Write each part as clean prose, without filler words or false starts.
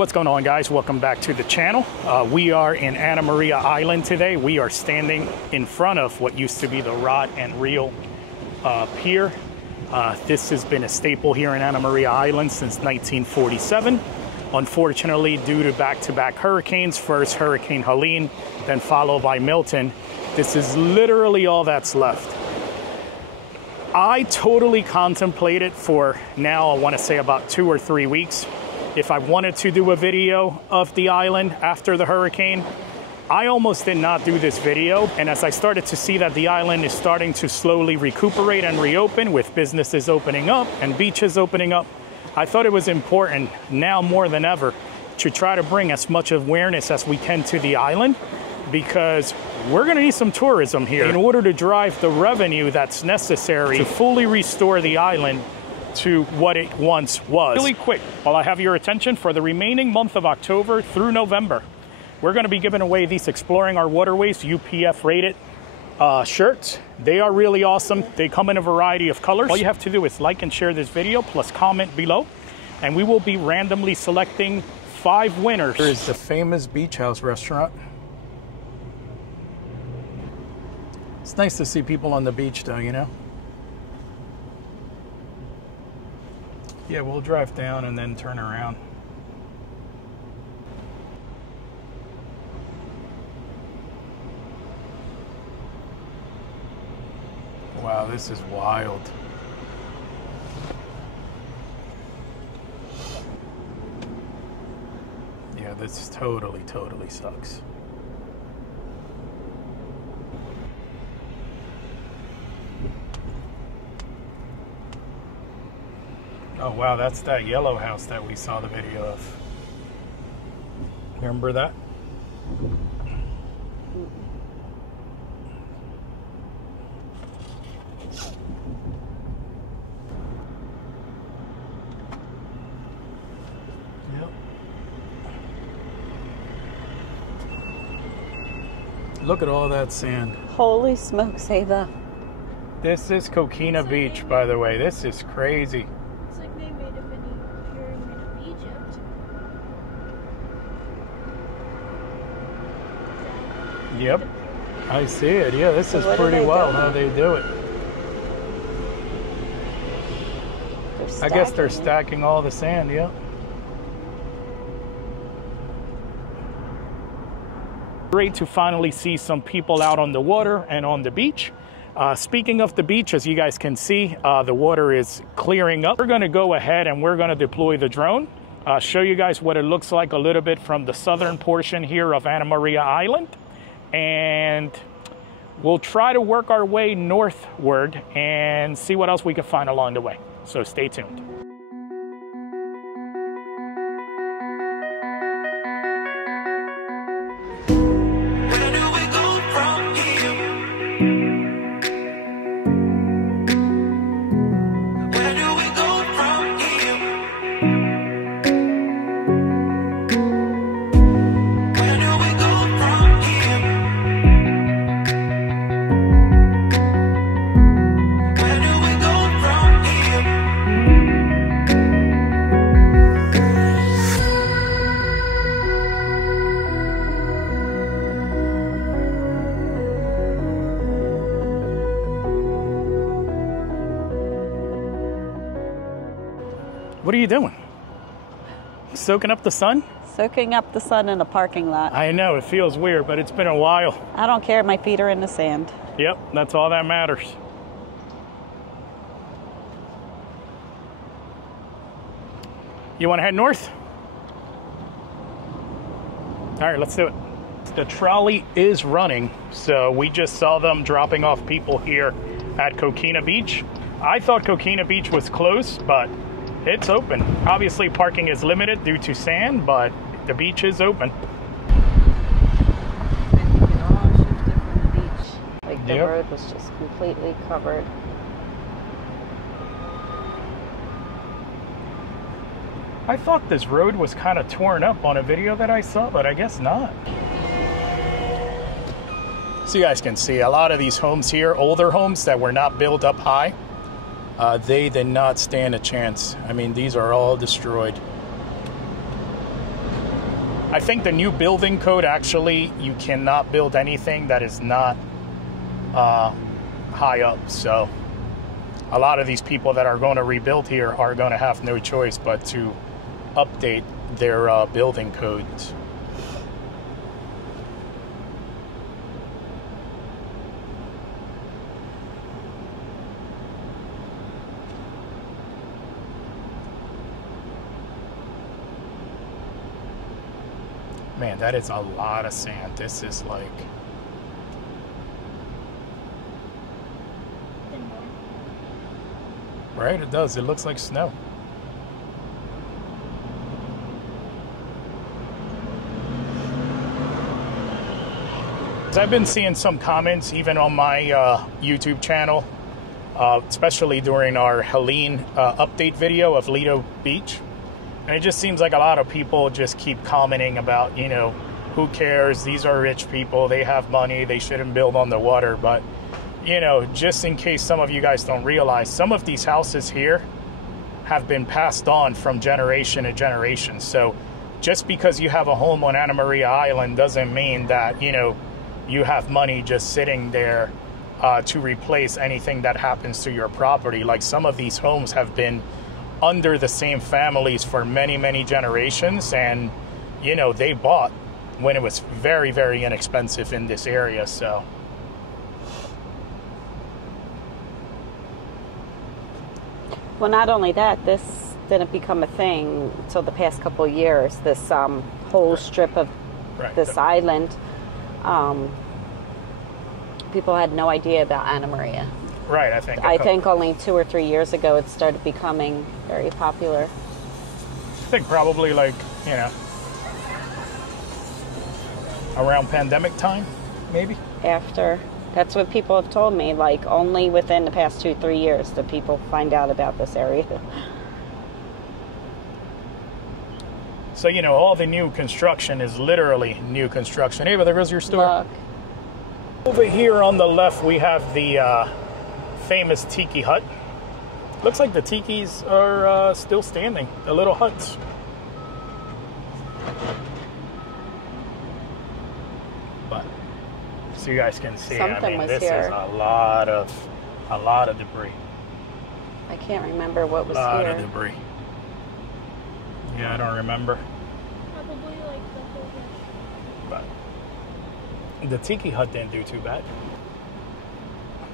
What's going on, guys? Welcome back to the channel. We are in Anna Maria Island today. We are standing in front of what used to be the rod and reel pier. This has been a staple here in Anna Maria Island since 1947. Unfortunately, due to back-to-back hurricanes, first Hurricane Helene, then followed by Milton, this is literally all that's left. I totally contemplated for now, I want to say about 2 or 3 weeks, if I wanted to do a video of the island after the hurricane. I almost did not do this video, and as I started to see that the island is starting to slowly recuperate and reopen with businesses opening up and beaches opening up, I thought it was important now more than ever to try to bring as much awareness as we can to the island, because we're going to need some tourism here in order to drive the revenue that's necessary to fully restore the island to what it once was. Really quick, while I have your attention, for the remaining month of October through November, we're going to be giving away these Exploring Our Waterways UPF rated shirts. They are really awesome. They come in a variety of colors. All you have to do is like and share this video, plus comment below, and we will be randomly selecting 5 winners. Here is the famous Beach House restaurant. It's nice to see people on the beach though, you know? Yeah, we'll drive down and then turn around. Wow, this is wild. Yeah, this totally sucks. Oh wow, that's that yellow house that we saw the video of. Remember that? Yep. Look at all that sand. Holy smokes, Ava. This is Coquina Beach, by the way. This is crazy. Yep, I see it. Yeah, this is pretty wild how they do it. I guess they're stacking all the sand, yeah. Great to finally see some people out on the water and on the beach. Speaking of the beach, as you guys can see, the water is clearing up. We're going to go ahead and we're going to deploy the drone. Show you guys what it looks like a little bit from the southern portion here of Anna Maria Island. And we'll try to work our way northward and see what else we can find along the way. So stay tuned. What are you doing? Soaking up the sun? Soaking up the sun in a parking lot. I know, it feels weird, but it's been a while. I don't care, my feet are in the sand. Yep, that's all that matters. You want to head north? All right, let's do it. The trolley is running, so we just saw them dropping off people here at Coquina Beach. I thought Coquina Beach was closed, but it's open. Obviously, parking is limited due to sand, but the beach is open. Like the road was just completely covered. I thought this road was kind of torn up on a video that I saw, but I guess not. So you guys can see a lot of these homes here, older homes that were not built up high, they did not stand a chance. I mean, these are all destroyed. I think the new building code, actually, you cannot build anything that is not high up. So a lot of these people that are going to rebuild here are going to have no choice but to update their building codes. Man, that is a lot of sand. This is like... Right, it does. It looks like snow. I've been seeing some comments even on my YouTube channel, especially during our Helene update video of Lido Beach. And it just seems like a lot of people just keep commenting about, you know, who cares? These are rich people. They have money. They shouldn't build on the water. But, you know, just in case some of you guys don't realize, some of these houses here have been passed on from generation to generation. So just because you have a home on Anna Maria Island doesn't mean that, you know, you have money just sitting there to replace anything that happens to your property. Like, some of these homes have been under the same families for many, many generations, and, you know, they bought when it was very, very inexpensive in this area. So well, not only that, this didn't become a thing until the past couple of years. This whole strip of this island, people had no idea about Anna Maria. Right, I think only 2 or 3 years ago it started becoming very popular. I think probably, like, you know, around pandemic time, maybe? After. That's what people have told me. Like, only within the past 2-3 years do people find out about this area. So, you know, all the new construction is literally new construction. Hey, but there goes your store. Look. Over here on the left, we have the famous tiki hut. Looks like the tikis are still standing, the little huts. But so you guys can see, Something I mean, was this here. is a lot of debris. I can't remember what was here. A lot of debris. Yeah, I don't remember. Probably like the whole house. But the tiki hut didn't do too bad.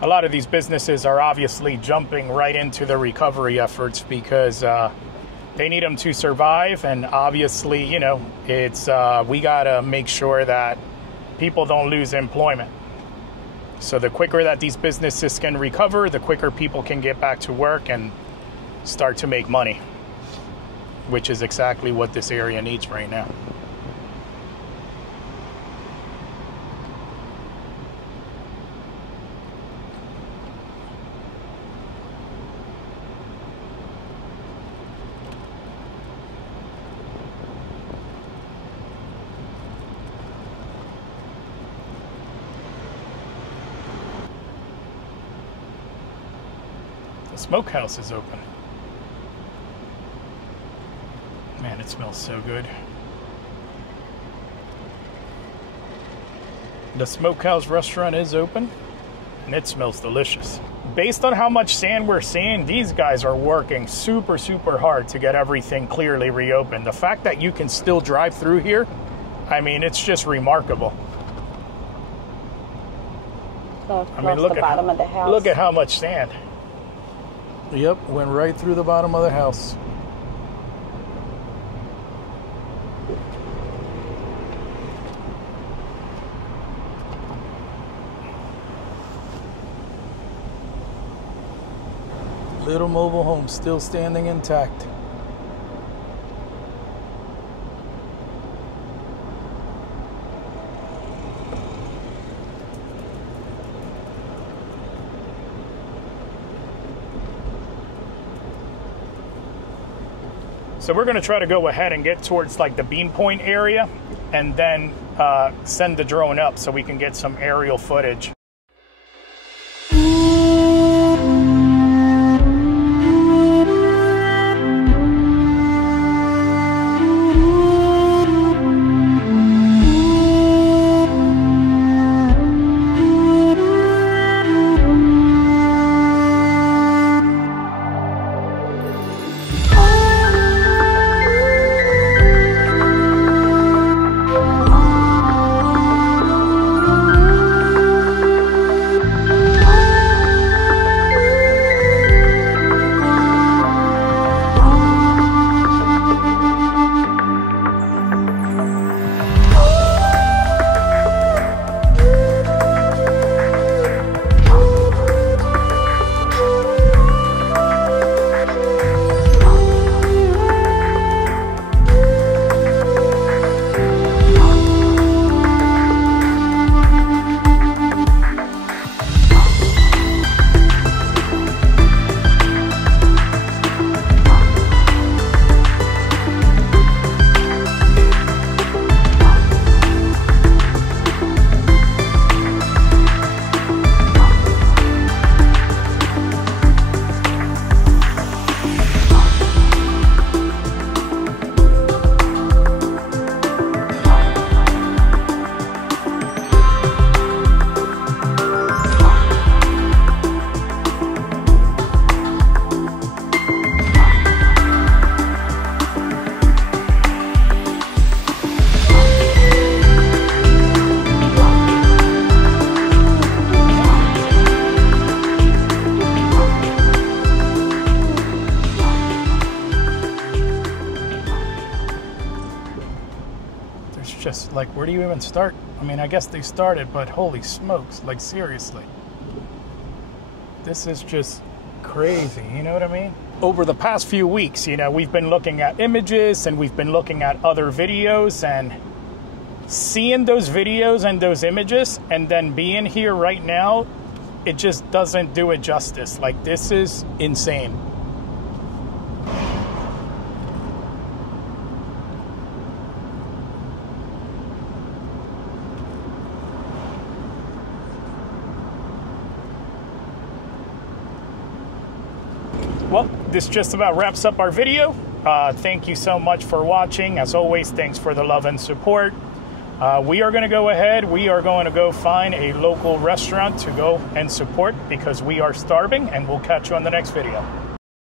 A lot of these businesses are obviously jumping right into the recovery efforts because they need them to survive. And obviously, you know, it's we got to make sure that people don't lose employment. So the quicker that these businesses can recover, the quicker people can get back to work and start to make money, which is exactly what this area needs right now. The smokehouse is open. Man, it smells so good. The smokehouse restaurant is open, and it smells delicious. Based on how much sand we're seeing, these guys are working super, super hard to get everything clearly reopened. The fact that you can still drive through here, I mean, it's just remarkable. I mean, look at the bottom of the house. Look at how much sand. Yep, went right through the bottom of the house. Little mobile home still standing intact. So we're going to try to go ahead and get towards like the beam point area and then send the drone up so we can get some aerial footage. It's just like, where do you even start? I mean, I guess they started, but holy smokes, like seriously. This is just crazy, you know what I mean? Over the past few weeks, you know, we've been looking at images and we've been looking at other videos, and seeing those videos and those images and then being here right now, it just doesn't do it justice. Like, this is insane. Well, this just about wraps up our video. Thank you so much for watching. As always, thanks for the love and support. We are going to go ahead. We are going to go find a local restaurant to go and support because we are starving, and we'll catch you on the next video.